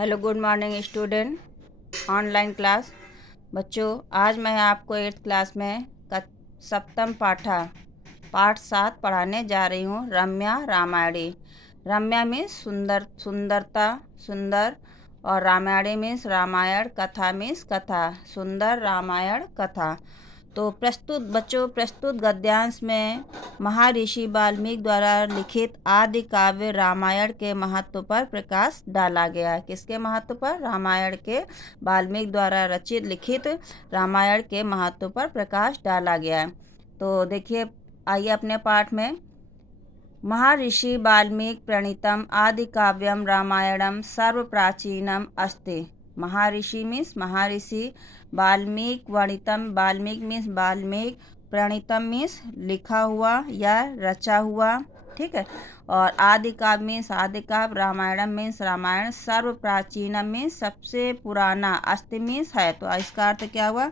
Hello, good morning student. Online class बच्चों, आज मैं आपको 8th क्लास में सप्तम पाठ 7 पढ़ाने जा रही हूँ। रम्या रामायणी। रम्या मीन्स सुंदर, सुंदरता, सुंदर। और रामायणी मीन्स रामायण, कथा मीन्स कथा, सुंदर रामायण कथा। तो प्रस्तुत गद्यांश में महर्षि वाल्मीकि द्वारा लिखित आदि काव्य रामायण के महत्व पर प्रकाश डाला गया है। किसके महत्व पर? रामायण के, वाल्मीकि द्वारा रचित लिखित रामायण के महत्व पर प्रकाश डाला गया है। तो देखिए, आइए अपने पाठ में। महर्षि वाल्मीकि प्रणीतम आदि काव्यम रामायणम सर्व प्राचीनम अस्ति। महर्षि मीन्स महर्षि, वाल्मीकि वर्णितम, वाल्मीकि मीन्स वाल्मीकि, प्रणीतम मीन्स लिखा हुआ या रचा हुआ, ठीक है। और आदि काव्य मीन्स आदि काव्य, रामायणम मीन्स रामायण, सर्व प्राचीनम मीन्स सबसे पुराना, अस्ति मीन्स है। तो इसका अर्थ क्या हुआ?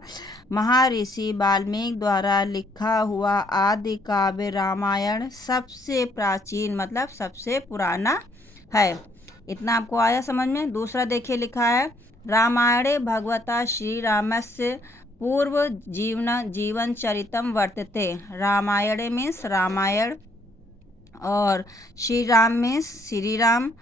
महर्षि वाल्मीकि द्वारा लिखा हुआ आदि काव्य रामायण सबसे प्राचीन मतलब सबसे पुराना है। इतना आपको आया समझ में? दूसरा देखिए, लिखा है रामायणे भगवता श्री रामस्य पूर्व जीवन चरितम वर्तते। रामायणे मीन्स रामायण, और श्री राम मीन्स श्री राम,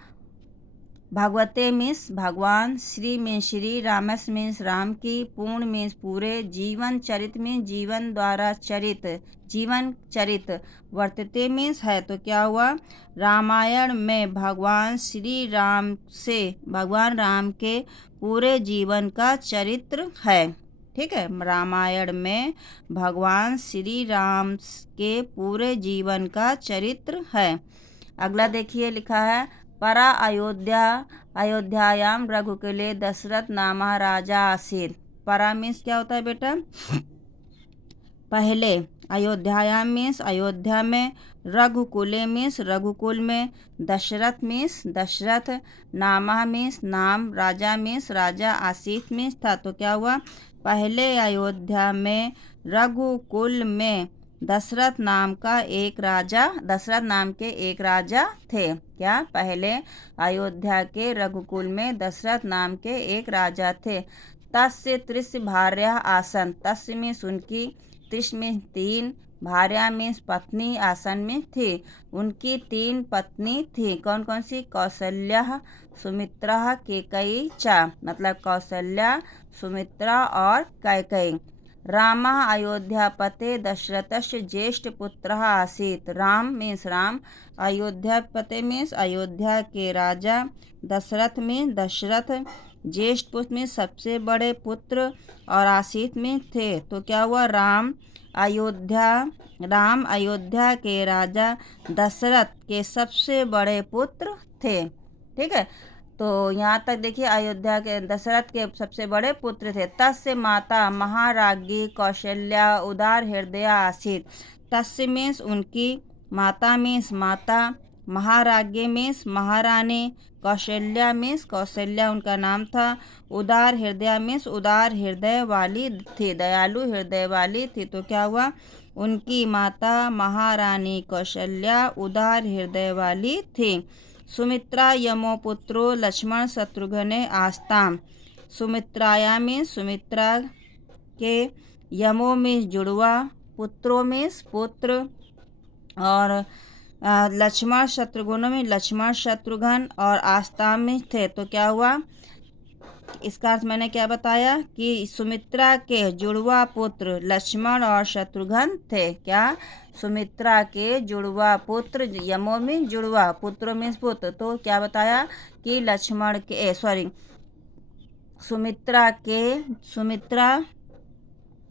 भगवते मीन्स भगवान, श्री में श्री, रामस मीन्स राम की, पूर्ण मीन्स पूरे, जीवन चरित मीन्स जीवन द्वारा चरित, जीवन चरित, वर्तते मीन्स है। तो क्या हुआ? रामायण में भगवान श्री राम से, भगवान राम के पूरे जीवन का चरित्र है, ठीक है। रामायण में भगवान श्री राम के पूरे जीवन का चरित्र है। अगला देखिए, लिखा है परा अयोध्यायाम रघुकुले दशरथ नामा राजा आसीत। परा मीन्स क्या होता है बेटा? पहले। अयोध्यायाम मीन्स अयोध्या में, रघुकुले मीन्स रघुकुल में, दशरथ मीन्स दशरथ, नामा मीन्स नाम, राजा मीन्स राजा, आसीत मीन्स था। तो क्या हुआ? पहले अयोध्या में रघुकुल में दशरथ नाम के एक राजा थे। क्या? पहले अयोध्या के रघुकुल में दशरथ नाम के एक राजा थे। तस्य त्रिश भार्या आसन। तस्य मीन्स उनकी, त्रिश मीन्स 3, भार्या मीन्स पत्नी, आसन में थी। उनकी 3 पत्नी थी। कौन कौन सी? कौसल्या, सुमित्रा, कैकेयी च, मतलब कौसल्या, सुमित्रा और कैकेयी। रामा अयोध्यापते दशरथस्य ज्येष्ठ पुत्र आसीत। राम मीन्स राम, अयोध्यापते मीन्स अयोध्या के राजा, दशरथ मीन्स दशरथ, ज्येष्ठ पुत्र मीन्स सबसे बड़े पुत्र, और आसीत में थे। तो क्या हुआ? राम अयोध्या के राजा दशरथ के सबसे बड़े पुत्र थे, ठीक है। तो यहाँ तक देखिए, अयोध्या के दशरथ के सबसे बड़े पुत्र थे। तस्य माता महाराज्ञी कौशल्या उदार हृदय आसीत। तस्य मीन्स उनकी, माता मीन्स माता, महाराज्ञी मीन्स महारानी, कौशल्या मीन्स कौशल्या उनका नाम था, उदार हृदय मीन्स उदार हृदय वाली थी, दयालु हृदय वाली थी। तो क्या हुआ? उनकी माता महारानी कौशल्या उदार हृदय वाली थी। सुमित्रा यमो पुत्रो लक्ष्मण शत्रुघ्ने आस्ताम। सुमित्राया मीन्स सुमित्रा के, यमो मीन्स जुड़वा, पुत्रो मीन्स पुत्र, और लक्ष्मण शत्रुघ्न में लक्ष्मण शत्रुघ्न, और आस्ताम में थे। तो क्या हुआ? इसका अर्थ मैंने क्या बताया कि सुमित्रा के जुड़वा पुत्र लक्ष्मण और शत्रुघ्न थे। क्या? सुमित्रा के जुड़वा पुत्र, यमो में जुड़वा, पुत्रो मीन्स पुत्र। तो क्या बताया कि सुमित्रा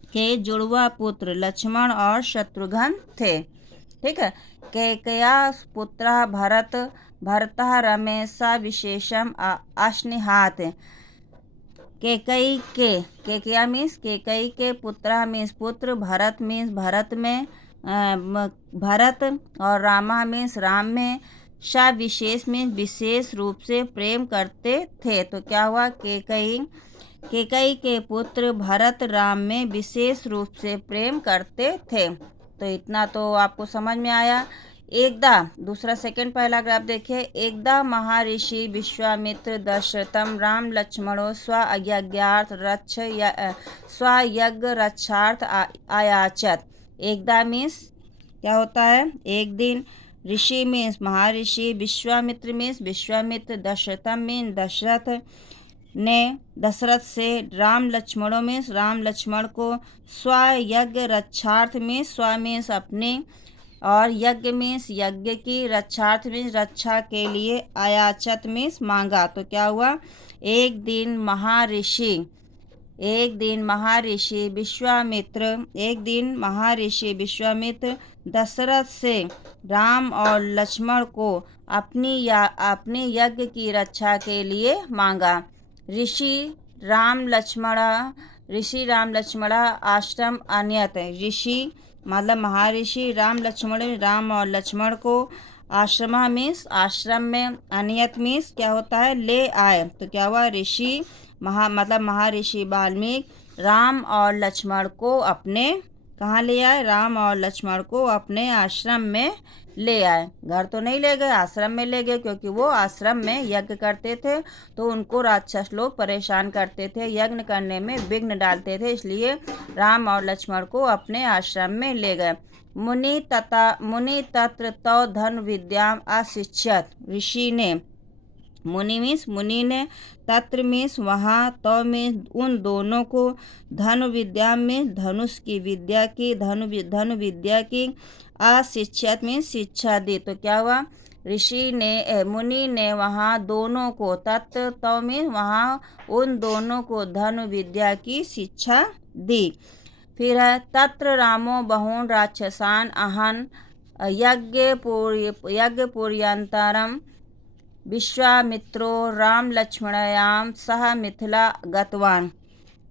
के जुड़वा पुत्र लक्ष्मण और शत्रुघ्न थे, ठीक है। कैकेया पुत्र भरतः रमेशा विशेषम अश्निहात। कैकेया मीन्स कैकेयी के, पुत्र मीन्स पुत्र, भरत मीन्स भरत में, भरत, और रामा मीन्स राम में, सा विशेष मीन्स विशेष रूप से प्रेम करते थे। तो क्या हुआ? कैकेयी के पुत्र भरत राम में विशेष रूप से प्रेम करते थे। तो इतना तो आपको समझ में आया एकदा, दूसरा सेकंड पहला ग्राफ देखिए। एकदा महर्षि विश्वामित्र दशरथम राम लक्ष्मणो स्वयज्ञार्थ स्वयज्ञ रक्षार्थ आयाचत। एकदा मीन्स क्या होता है, एक दिन, ऋषि मीन्स महर्षि, विश्वामित्र मीन्स विश्वामित्र, दशरथम मीन्स दशरथ ने दशरथ से, राम लक्ष्मणों मीन्स राम लक्ष्मण को, स्वयज्ञ रक्षार्थ मीन्स स्व मीन्स अपने, और यज्ञ मीन्स यज्ञ की, रक्षार्थ मीन्स रक्षा के लिए, आयाचत मीन्स मांगा। तो क्या हुआ, एक दिन महर्षि, एक दिन महर्षि विश्वामित्र, एक दिन महर्षि विश्वामित्र दशरथ से राम और लक्ष्मण को अपनी यज्ञ की रक्षा के लिए मांगा। ऋषि राम लक्ष्मण आश्रम अन्यत। ऋषि मतलब महर्षि राम लक्ष्मण, राम और लक्ष्मण को आश्रम मीन्स आश्रम में, अनियत मीन्स क्या होता है, ले आए। तो क्या हुआ, ऋषि मतलब महर्षि वाल्मीकि राम और लक्ष्मण को अपने कहाँ ले आए, राम और लक्ष्मण को अपने आश्रम में ले आए। घर तो नहीं ले गए, आश्रम में ले गए, क्योंकि वो आश्रम में यज्ञ करते थे तो उनको राक्षस लोग परेशान करते थे, यज्ञ करने में विघ्न डालते थे, इसलिए राम और लक्ष्मण को अपने आश्रम में ले गए। मुनि तत्र तौ धन विद्याम अशिक्षत। ऋषि ने, मुनि ने, तत्र मीन्स वहाँ, तो मीन्स उन दोनों को, धन विद्या में धनुष की विद्या की, धनु विद्या की, अशिक्षित मीन्स शिक्षा दी। तो क्या हुआ, मुनि ने वहाँ दोनों को, तत्र तो मीन्स वहाँ उन दोनों को धनु विद्या की शिक्षा दी। फिर है तत्र रामो बहून राक्षसान अहन यज्ञ पुर्यंतरम विश्वामित्रो राम लक्ष्मणयाम सह मिथिला गतवान।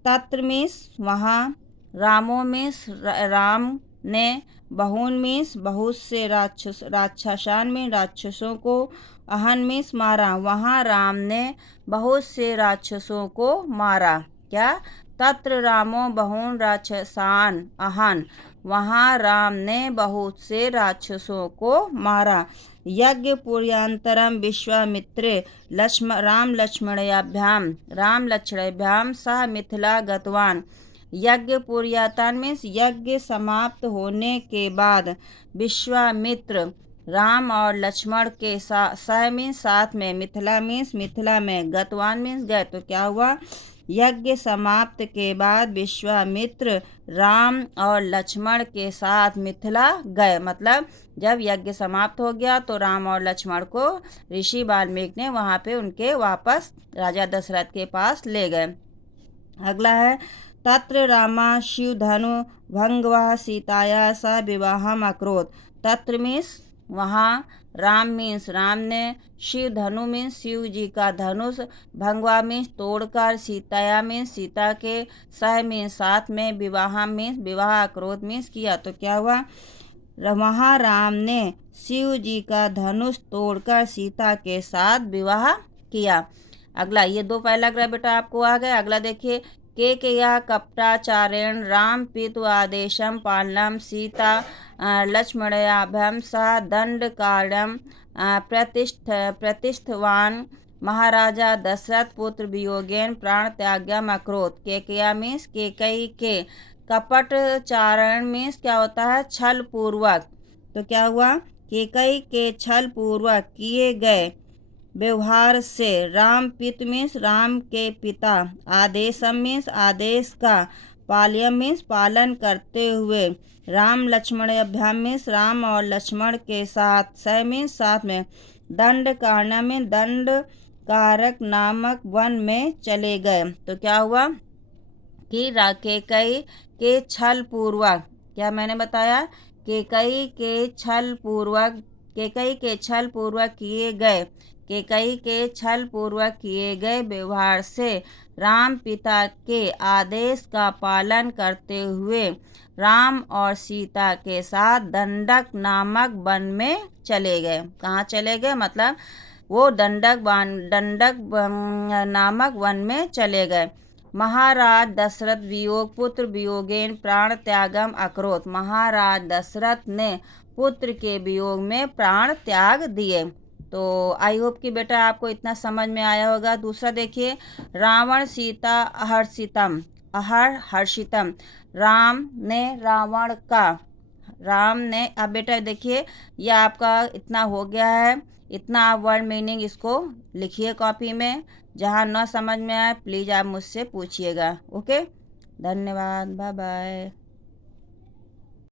तत्र मीन्स वहाँ, रामो मीन्स राम ने, बहून मीन्स बहुत से राक्षसान में राक्षसों को, अहन मीन्स मारा, वहाँ राम ने बहुत से राक्षसों को मारा। क्या, तत्र रामो बहून राक्षसान अहन, वहाँ राम ने बहुत से राक्षसों को मारा। यज्ञ पुर्यांतरम विश्वामित्रे राम लक्ष्मणाभ्याम सह मिथिला गतवान। यज्ञ पुर्यातन मीन्स यज्ञ समाप्त होने के बाद विश्वामित्र राम और लक्ष्मण के सह मीन्स साथ में, मिथिला मीन्स मिथिला में, गतवान मीन्स गए। तो क्या हुआ, यज्ञ समाप्त के बाद विश्वामित्र राम और लक्ष्मण के साथ मिथिला गए। मतलब जब यज्ञ समाप्त हो गया तो राम और लक्ष्मण को ऋषि वाल्मीकि ने वहाँ पे उनके वापस राजा दशरथ के पास ले गए। अगला है तत्र रामा शिव धनु भंगवा सीताया स विवाहम अक्रोध। तत्र मीन्स वहाँ, राम मीन्स राम ने, शिव धनु मीन्स शिव जी का धनुष, भंगवा मीन्स तोड़कर, सीताया मीन्स सीता के, सह मीन्स साथ में, विवाह मीन्स विवाह, अक्रोध मीन्स किया। तो क्या हुआ, वहाँ राम ने शिव जी का धनुष तोड़कर सीता के साथ विवाह किया। अगला, ये दो पहला ग्रह बेटा आपको आ गया। अगला देखिए, केकया कपटाचारेण राम पितु आदेशम पालनम सीता लक्ष्मणयाभ्यम सह दंड कारणम प्रतिष्ठवान महाराजा दशरथ पुत्र वियोगेन प्राण त्याग्यम अक्रोध। केकया मीन्स केकई के, कपट चारण मीन्स क्या होता है, छल पूर्वक। तो क्या हुआ, केकई के छल पूर्वक किए गए व्यवहार से, राम पित मीन्स राम के पिता, आदेशम मीन्स आदेश का, पाल्यम मीन्स पालन करते हुए, राम लक्ष्मण अभ्याम मीन्स राम और लक्ष्मण के साथ, सह मीन्स साथ में, दंड कारण में दंड कारक नामक वन में चले गए। तो क्या हुआ कि केकई के छल पूर्वक, क्या मैंने बताया, केकई के छल पूर्वक किए गए व्यवहार से राम पिता के आदेश का पालन करते हुए राम और सीता के साथ दंडक नामक वन में चले गए। कहाँ चले गए, मतलब वो दंडक नामक वन में चले गए। महाराज दशरथ वियोग पुत्र वियोगेन प्राण त्यागम अक्रोध। महाराज दशरथ ने पुत्र के वियोग में प्राण त्याग दिए। तो आई होप कि बेटा आपको इतना समझ में आया होगा। दूसरा देखिए, रावण सीता हर्षितम। राम ने अब बेटा देखिए, ये आपका इतना हो गया है। इतना आप वर्ड मीनिंग इसको लिखिए कॉपी में। जहाँ न समझ में आए प्लीज़ आप मुझसे पूछिएगा। ओके, धन्यवाद, बाय बाय।